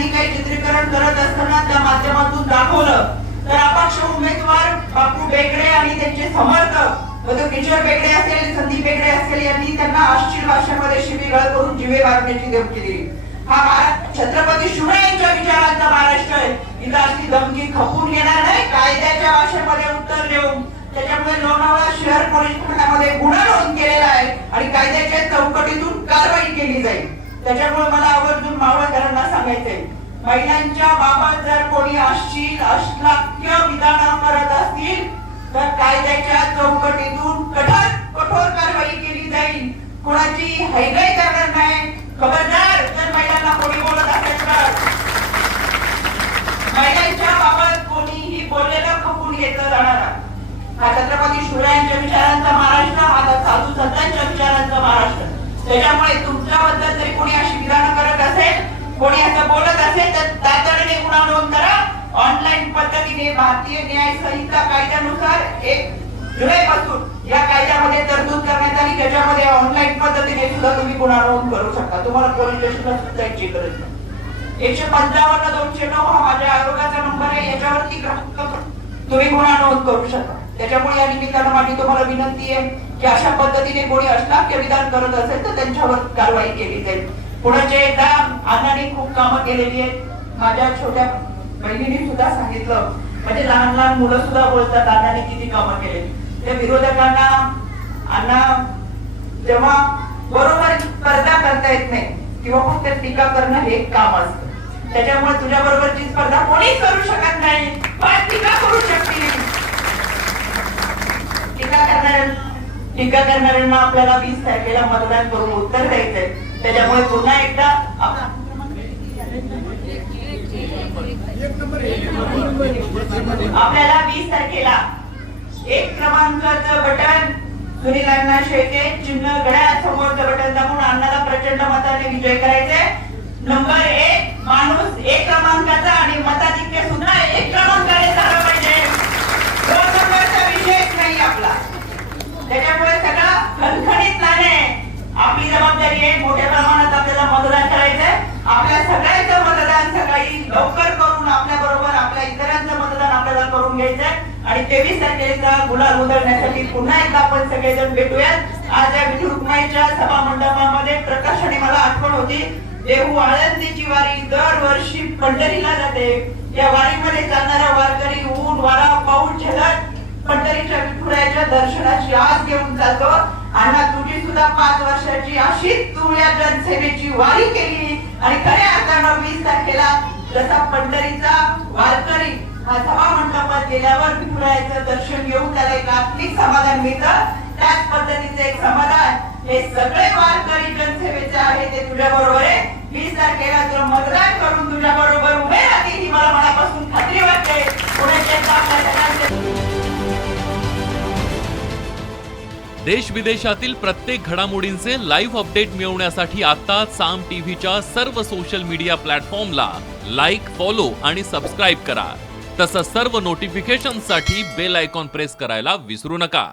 त्यांनी काही चित्रीकरण करत असताना त्या माध्यमातून दाखवलं तर अपक्ष उमेदवार बापू बेगडे आणि त्यांचे समर्थक किशोर बेगडे असेल, संदीप बेगडे असेल यांनी त्यांना अश्लील भाषेमध्ये शिवीगाळ करून जीवे मारण्याची धमकी दिली। हा भारत छत्रपती शिवरायांच्या विचारांचा महाराष्ट्र आहे। इथं अशी धमकी खपून घेणार नाही, कायद्याच्या भाषेमध्ये उत्तर देऊन त्याच्यामुळे लोणावळा शहर पोलीस ठाण्यामध्ये गुन्हा नोंद केलेला आहे आणि कायद्याच्या चौकटीतून कारवाई केली जाईल। त्याच्यामुळे मला आवर्जून मावळकरांना सांगायचंय, महिलांच्या बाबत जर कोणी अश्लील विधान करत असतील तर कायद्याच्या चौकटीतून कठोर कारवाई केली जाईल। कोणाची हैगाई करणार नाही। खबरदार जर महिलांना कोणी बोलत असेल तर महिलांच्या बाबत कोणीही बोललेलं खपून घेतलं जाणार। हा छत्रपती शिवरायांच्या विचारांचा महाराष्ट्र, हा साधू संतांच्या विचारांचा महाराष्ट्र। त्याच्यामुळे तुमच्याबद्दल जरी कोणी अशी विधानं करत असेल, कोणी असं बोलत असेल तर तातडीने गुन्हा नोंद करा। ऑनलाईन पद्धतीने भारतीय न्याय संहिता कायद्यानुसार 1 जुलैपासून या कायद्यामध्ये तरतूद करण्यात आली, त्याच्यामध्ये ऑनलाईन पद्धतीने सुद्धा तुम्ही गुन्हा नोंद करू शकता। तुम्हाला पोलीस स्टेशनला जायची गरज नाही। 155 209 हा माझ्या आयोगाचा नंबर आहे, याच्यावरती तुम्ही गुन्हा नोंद करू शकता। त्याच्यामुळे या निमित्तानं माझी तुम्हाला विनंती आहे की अशा पद्धतीने कोणी अश्लील विधान करत असेल तर त्यांच्यावर कारवाई केली जाईल। पुढे एकदा अण्णांनी खूप कामं केलेली आहेत। माझ्या छोट्या बहिणीने सुद्धा सांगितलं, म्हणजे लहान लहान मुलं सुद्धा बोलतात अण्णांनी किती कामं केली। त्या विरोधकांना अण्णा जेव्हा बरोबर स्पर्धा करता येत नाही किंवा फक्त टीका करणं हे काम असतं। त्याच्यामुळे तुझ्या बरोबरची स्पर्धा कोणीच करू शकत नाही, पण टीका करू शकतील। टीका करणाऱ्यांना आपल्याला 20 तारखेला मतदान करून उत्तर द्यायचंय। त्याच्यामुळे पुन्हा एकदा आपल्याला 20 तारखेला 1 क्रमांकाचं बटन सुनील अण्णा शेळके चिन्ह घड्याळ समोरचं बटन दाबून अण्णाला प्रचंड मताने विजय करायचे। नंबर 1 माणूस 1 क्रमांकाचा आणि मताधिक्य सुद्धा 1 क्रमांकाने झालं पाहिजे। 2 नंबरचा विषयच नाही आपला। त्याच्यामुळे सगळं खणखणीतपणे आपली जबाबदारी आहे। मोठ्या प्रमाणात आपल्याला मतदान करायचंय। आपल्या सगळ्यांचं मतदान सकाळी लवकर करून आपल्या बरोबर आपल्या इतरांचं मतदान आपल्याला करून घ्यायचंय आणि 23 तारखेला गुलाल उधळण्यासाठी पुन्हा एकदा आपण सगळेजण भेटूयात। आज या विठू रुक्माईच्या सभा मंडपामध्ये प्रकाशाने मला आठवण होती, देहू आळंदीची वारी दरवर्षी पंढरीला जाते। या वारीमध्ये चालणारा वारकरी ऊन वारा पाऊस झेलत पंढरीच्या विठुरायाच्या दर्शनाची आस घेऊन जातो। अण्णा तुझी सुद्धा 5 वर्षाची अशीच तू या जनसेवेची वारी केली आणि खऱ्या अर्थानं 20 तारखेला जसा पंढरीचा वारकरी हा सभा मंडपात गेल्यावर विठुरायाचं दर्शन घेऊन त्याला एक आत्मिक समाधान मिळतं, त्याच पद्धतीचे एक समाधान हे सगळे वारकरी जनसेवेचे आहे ते तुझ्या बरोबर आहे। 20 तारखेला तुला मतदान करून तुझ्या बरोबर उभे राहतील ही मला मनापासून खात्री वाटते। देश विदेशातील प्रत्येक घडामोडींचे लाईव्ह अपडेट मिळवण्यासाठी आता साम टीव्हीच्या सर्व सोशल मीडिया प्लॅटफॉर्मला लाईक, फॉलो आणि सबस्क्राईब करा। तसंच सर्व नोटिफिकेशनसाठी बेल आयकॉन प्रेस करायला विसरू नका।